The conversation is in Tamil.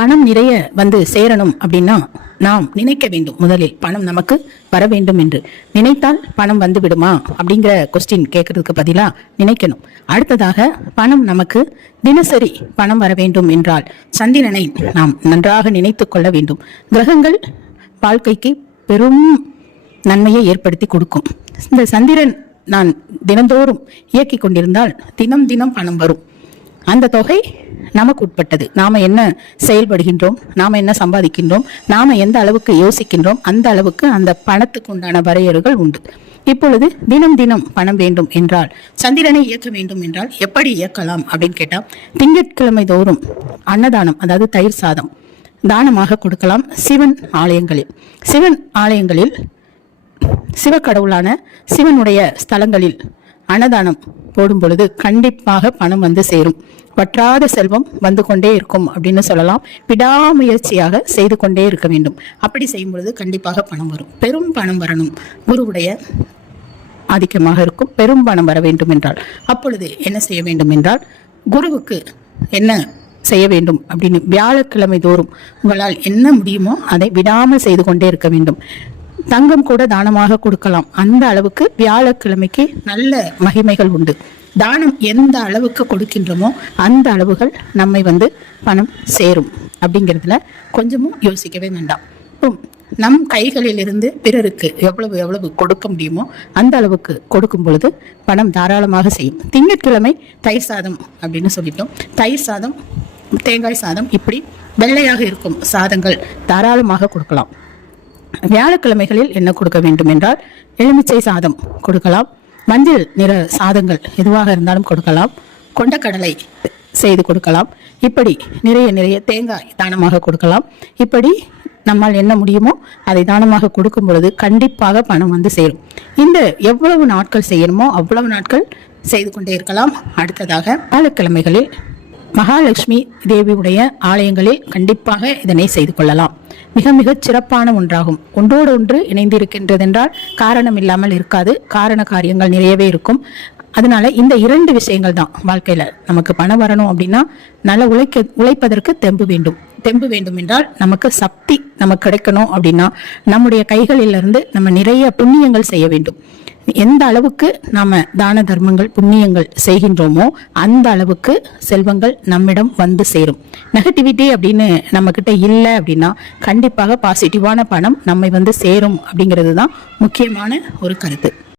பணம் நிறைய வந்து சேரணும் அப்படின்னா நாம் நினைக்க வேண்டும். முதலில் பணம் நமக்கு வர வேண்டும் என்று. நினைத்தால் பணம் வந்து விடுமா அப்படிங்கிற கொஸ்டின் கேட்கறதுக்கு பதிலாக நினைக்கணும். அடுத்ததாக பணம் நமக்கு தினசரி பணம் வர வேண்டும் என்றால் சந்திரனை நாம் நன்றாக நினைத்து கொள்ள வேண்டும். கிரகங்கள் வாழ்க்கைக்கு பெரும் நன்மையை ஏற்படுத்தி கொடுக்கும். இந்த சந்திரன் நான் தினந்தோறும் இயக்கி கொண்டிருந்தால் தினம் தினம் பணம் வரும். அந்த தொகை நமக்கு உட்பட்டது. நாம என்ன செயல்படுகின்றோம்? நாம என்ன சம்பாதிக்கின்றோம்? நாம எந்த அளவுக்கு யோசிக்கின்றோம்? அந்த அளவுக்கு அந்த பணத்துக்கு உண்டான வரையறுகள் உண்டு. இப்பொழுது தினம் தினம் பணம் வேண்டும் என்றால் சந்திரனை இயக்க வேண்டும் என்றால் எப்படி இயக்கலாம் அப்படின்னு கேட்டால் திங்கட்கிழமை தோறும் அன்னதானம் அதாவது தயிர் சாதம் தானமாக கொடுக்கலாம் சிவன் ஆலயங்களில். சிவன் ஆலயங்களில் சிவக்கடவுளான சிவனுடைய ஸ்தலங்களில் அன்னதானம் போடும் பொழுது கண்டிப்பாக பணம் வந்து சேரும். வற்றாத செல்வம் வந்து கொண்டே இருக்கும் அப்படின்னு சொல்லலாம். விடாமுயற்சியாக செய்து கொண்டே இருக்க வேண்டும். அப்படி செய்யும் பொழுது கண்டிப்பாக பணம் வரும். பெரும் பணம் வரணும். குருவுடைய ஆதிக்கமாக இருக்கும். பெரும் பணம் வர வேண்டும் என்றால். அப்பொழுது என்ன செய்ய வேண்டும் என்றால் குருவுக்கு என்ன செய்ய வேண்டும் அப்படின்னு வியாழக்கிழமை தோறும் உங்களால் என்ன முடியுமோ அதை விடாமல் செய்து கொண்டே இருக்க வேண்டும். தங்கம் கூட தானமாக கொடுக்கலாம். அந்த அளவுக்கு வியாழக்கிழமைக்கு நல்ல மகிமைகள் உண்டு. தானம் எந்த அளவுக்கு கொடுக்கின்றோமோ அந்த அளவுகள் நம்மை வந்து பணம் சேரும். அப்படிங்கிறதுல கொஞ்சமும் யோசிக்கவே வேண்டாம். இப்போ நம் கைகளில் இருந்து பிறருக்கு எவ்வளவு எவ்வளவு கொடுக்க முடியுமோ அந்த அளவுக்கு கொடுக்கும் பொழுது பணம் தாராளமாக செய்யும். திங்கட்கிழமை தயிர் சாதம் அப்படின்னு சொல்லிட்டோம். தயிர் சாதம் தேங்காய் சாதம் இப்படி வெள்ளையாக இருக்கும் சாதங்கள் தாராளமாக கொடுக்கலாம். வியாழக்கிழமைகளில் என்ன கொடுக்க வேண்டும் என்றால் எலுமிச்சை சாதம் கொடுக்கலாம். மஞ்சள் நிற சாதங்கள் எதுவாக இருந்தாலும் கொடுக்கலாம். கொண்டக்கடலை செய்து கொடுக்கலாம். இப்படி நிறைய நிறைய தேங்காய் தானமாக கொடுக்கலாம். இப்படி நம்மால் என்ன முடியுமோ அதை தானமாக கொடுக்கும் பொழுது கண்டிப்பாக பணம் வந்து சேரும். இந்த எவ்வளவு நாட்கள் செய்யணுமோ அவ்வளவு நாட்கள் செய்து கொண்டே இருக்கலாம். அடுத்ததாக வியாழக்கிழமைகளில் மகாலட்சுமி தேவியுடைய ஆலயங்களில் கண்டிப்பாக இதனை செய்து கொள்ளலாம். மிக மிக சிறப்பான ஒன்றாகும். ஒன்றோடு ஒன்று இணைந்திருக்கின்றதென்றால் காரணம் இல்லாமல் இருக்காது. காரண காரியங்கள் நிறையவே இருக்கும். அதனால இந்த இரண்டு விஷயங்கள் தான் வாழ்க்கையில் நமக்கு பணம் வரணும் அப்படின்னா நல்ல உழைக்க உழைப்பதற்கு தெம்பு வேண்டும். தெம்பு வேண்டும் என்றால் நமக்கு சக்தி நமக்கு கிடைக்கணும் அப்படின்னா நம்முடைய கைகளிலிருந்து நம்ம நிறைய புண்ணியங்கள் செய்ய வேண்டும். எந்த அளவுக்கு நாம தான தர்மங்கள் புண்ணியங்கள் செய்கின்றோமோ அந்த அளவுக்கு செல்வங்கள் நம்மிடம் வந்து சேரும். நெகட்டிவிட்டி அப்படின்னு நம்ம கிட்ட இல்லை அப்படின்னா கண்டிப்பாக பாசிட்டிவான பணம் நம்மை வந்து சேரும் அப்படிங்கிறது தான் முக்கியமான ஒரு கருத்து.